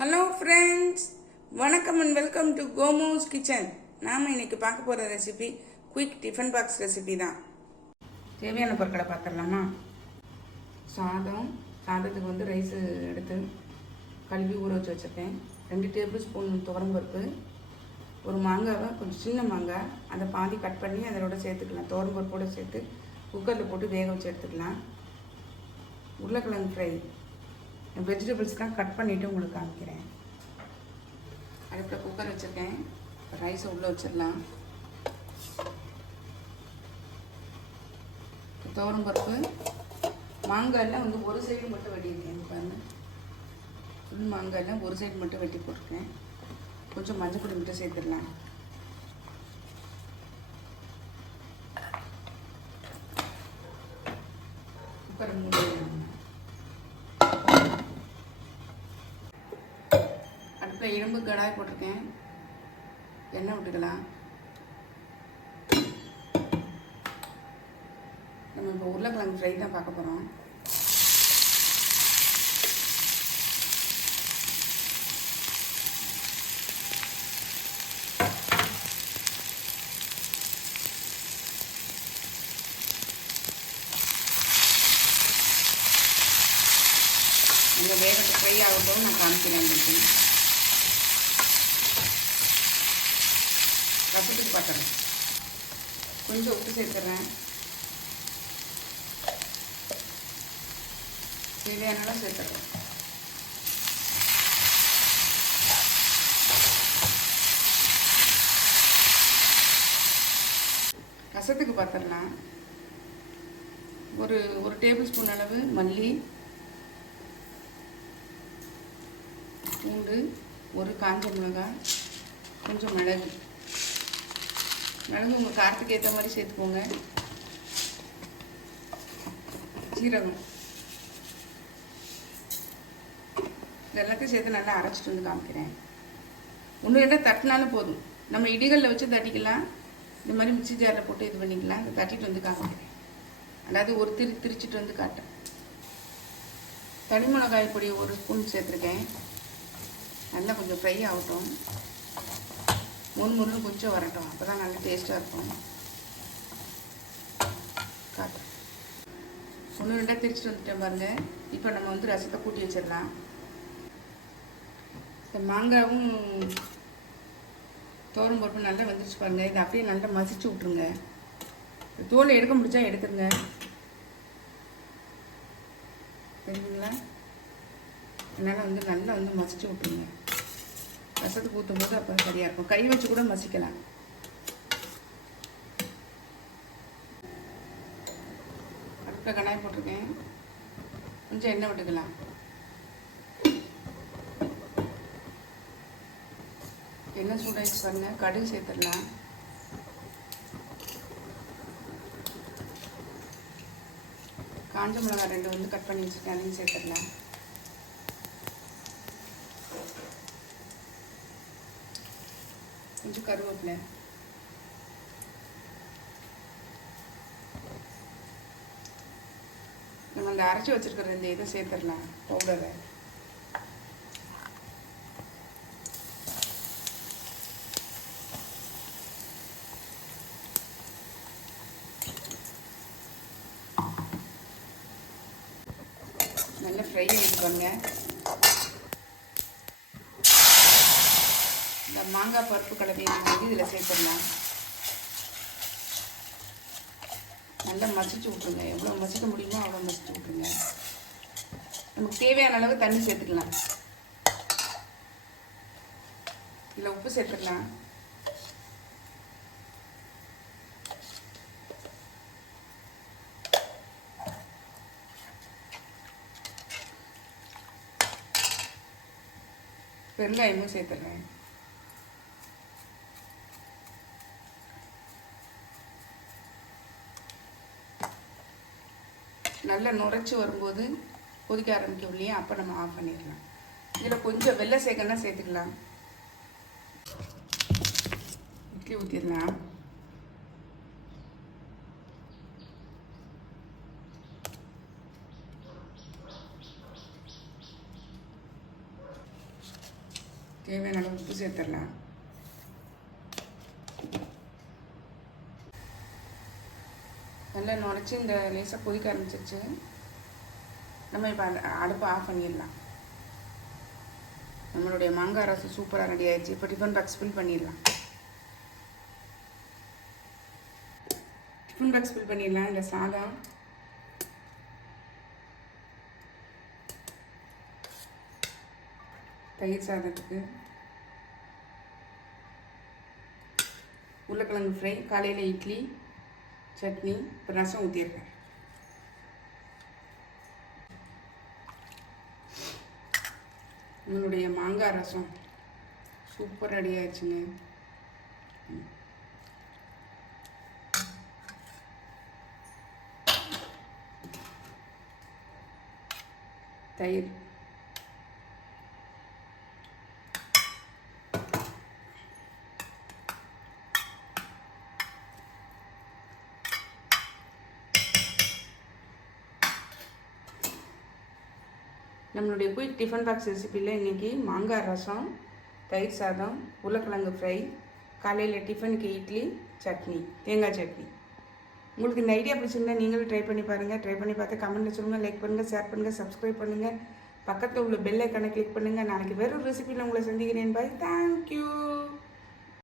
Hello friends, வணக்கம் and welcome to கோமோஸ் kitchen. நாம் இன்னைக்கு பார்க்க போகிற recipe quick tiffin box recipe தான். தேவையான பொருட்களை பார்த்துடலாமா? சாதத்துக்கு ரைஸு எடுத்து கழுவி ஊற வச்சு வச்சுருக்கேன். 2 டேபிள் ஸ்பூன் துவரம்பருப்பு, ஒரு மாங்காவை கொஞ்சம் சின்ன மாங்காய் அதை பாதி கட் பண்ணி அதோட சேர்த்துக்கலாம். துவரம்பருப்போடு சேர்த்து குக்கரில் போட்டு வேக வச்சு எடுத்துக்கலாம். உருளைக்கிழங்கு ஃப்ரை, வெஜிடபிள்ஸ்லாம் கட் பண்ணிவிட்டு உங்களுக்கு காமிக்கிறேன். அடுப்பில் குக்கர் வச்சுருக்கேன். ரைஸை உள்ளே வச்சிடலாம். துவரம் பருப்பு, மாங்காயில் ஒரு சைடு மட்டும் வெட்டியிருக்கேன். பாருங்கள், ஃபுல் மாங்காயில் ஒரு சைடு மட்டும் வெட்டி போட்டிருக்கேன். கொஞ்சம் மஞ்சள் பொடி மட்டும் சேர்த்துடலாம். குக்கரை மூடிடலாம். இரும்பு கடாய் போட்டிருக்கேன். எண்ணெய் விட்டுக்கலாம். நம்ம இப்போ உருளைக்கிழங்கு ஃப்ரை தான் பார்க்க போகிறோம். இந்த வேகத்தை ஃப்ரை ஆகும்போது நான் காமிக்கிறேன். உங்களுக்கு ரசத்துக்கு பார்க்குறேன். கொஞ்சம் உப்பு சேர்த்துறேன். தேவையானாலும் சேர்த்துறேன். ரசத்துக்கு பார்த்துடலாம். ஒரு டேபிள் ஸ்பூன் அளவு மல்லி, பூண்டு, ஒரு காஞ்ச மிளகாய், கொஞ்சம் மிளகு உங்கள் காரத்துக்கு ஏற்ற மாதிரி சேர்த்துக்கோங்க. சீரகம், இது எல்லாத்தையும் சேர்த்து நல்லா அரைச்சிட்டு வந்து காமிக்கிறேன். ஒன்று ரெண்டாக தட்டினாலும் போதும். நம்ம இடிகளில் வச்சு தட்டிக்கலாம். இந்த மாதிரி மிக்ஸி ஜாரில் போட்டு இது பண்ணிக்கலாம். அதை தட்டிட்டு வந்து காமிக்கிறேன். அதாவது ஒரு திரிச்சிட்டு வந்து காட்டேன். தனி மிளகாய் பொடி 1 ஸ்பூன் சேர்த்துருக்கேன். நல்லா கொஞ்சம் ஃப்ரை ஆகட்டும். முன்னு கொஞ்சம் வரட்டும். அப்போ தான் நல்லா டேஸ்ட்டாக இருக்கும். காட்டுறேன். 1 2 திரிச்சிட்டு வந்துட்டேன் பாருங்கள். இப்போ நம்ம ரசத்தை கூட்டி வச்சிடலாம். இந்த மாங்காவும் துவரம் பருப்பும் நல்லா வந்துருச்சு பாருங்கள். இதை அப்படியே நல்லா மசிச்சு விட்ருங்க. தோலை எடுக்க முடிச்சா எடுத்துருங்க. தெரியுங்களா? அதனால் நல்லா மசிச்சு விட்ருங்க. ரசத்துக்கு ஊற்றும் போது அப்போ சரியாக இருக்கும். கை வச்சு கூட மசிக்கலாம். அடுப்பில் கடாய் போட்டிருக்கேன். கொஞ்சம் எண்ணெய் விட்டுக்கலாம். எண்ணெய் சூடாயிடுச்சு பாருங்க. கடுகு சேர்த்துடலாம். காஞ்ச மிளகாய் 2 கட் பண்ணி வச்சுருக்கேன். அதையும் சேர்த்துடலாம். கொஞ்சம் கருவேப்பிலை, நம்ம அந்த அரைச்சி வச்சிருக்கிற இந்த இதை சேர்த்துடலாம். பவுடரை நல்லா ஃப்ரை ஆகிடுவாங்க. இந்த மாங்காய் பருப்பு கலவையை இதில் சேர்த்துடலாம். நல்லா மசிச்சு விட்ருங்க. எவ்வளோ மசிக்க முடியுமோ அவ்வளோ மசிச்சு விட்ருங்க. நமக்கு தேவையான அளவு தண்ணி சேர்த்துக்கலாம். இதில் உப்பு சேர்த்துக்கலாம். பெருங்காயமும் சேர்த்துடுறேன். நல்லா நுரைச்சி வரும்போது கொதிக்க ஆரம்பிக்கும் இல்லையா, அப்போ நம்ம ஆஃப் பண்ணிடலாம். இதில் கொஞ்சம் வெள்ளை சேகன்னா சேர்த்துக்கலாம். இட்லி ஊற்றிடலாம். தேவையான அளவு உப்பு சேர்த்துடலாம். நல்லா நுரைச்சி இந்த லேசாக கொதிக்க ஆரம்பிச்சிருச்சு. நம்ம இப்போ அந்த அடுப்பை ஆஃப் பண்ணிடலாம். நம்மளுடைய மாங்காய் ரசம் சூப்பராக ரெடி ஆயிடுச்சு. இப்போ டிஃபன் பாக்ஸ் ஃபில் பண்ணிடலாம். டிஃபன் பாக்ஸ் ஃபில் பண்ணிடலாம். இந்த சாதம் தயிர் சாதத்துக்கு, உருளைக்கிழங்கு ஃப்ரை, காலையில் இட்லி சட்னி, இப்போ ரசம் ஊற்றிடுறேன். உங்களுடைய மாங்காய் ரசம் சூப்பர் ரெடி ஆயிடுச்சுங்க. தயிர், நம்மளுடைய குயிக் டிஃபன் பாக்ஸ் ரெசிப்பியில் இன்றைக்கி மாங்காய் ரசம், தயிர் சாதம், உருளைக்கிழங்கு ஃப்ரை, காலையில் டிஃபனுக்கு இட்லி, சட்னி, தேங்காய் சட்னி. உங்களுக்கு இந்த ஐடியா பிடிச்சிருந்தா நீங்களும் ட்ரை பண்ணி பாருங்கள். ட்ரை பண்ணி பார்த்து கமெண்ட்டில் சொல்லுங்கள், லைக் பண்ணுங்கள், ஷேர் பண்ணுங்கள், சப்ஸ்கிரைப் பண்ணுங்கள், பக்கத்தில் உள்ள பெல் ஐக்கானை கிளிக் பண்ணுங்கள். நாளைக்கு வேறு ஒரு ரெசிப்பியில் உங்களை சந்திக்கிறேன். Bye, thank you.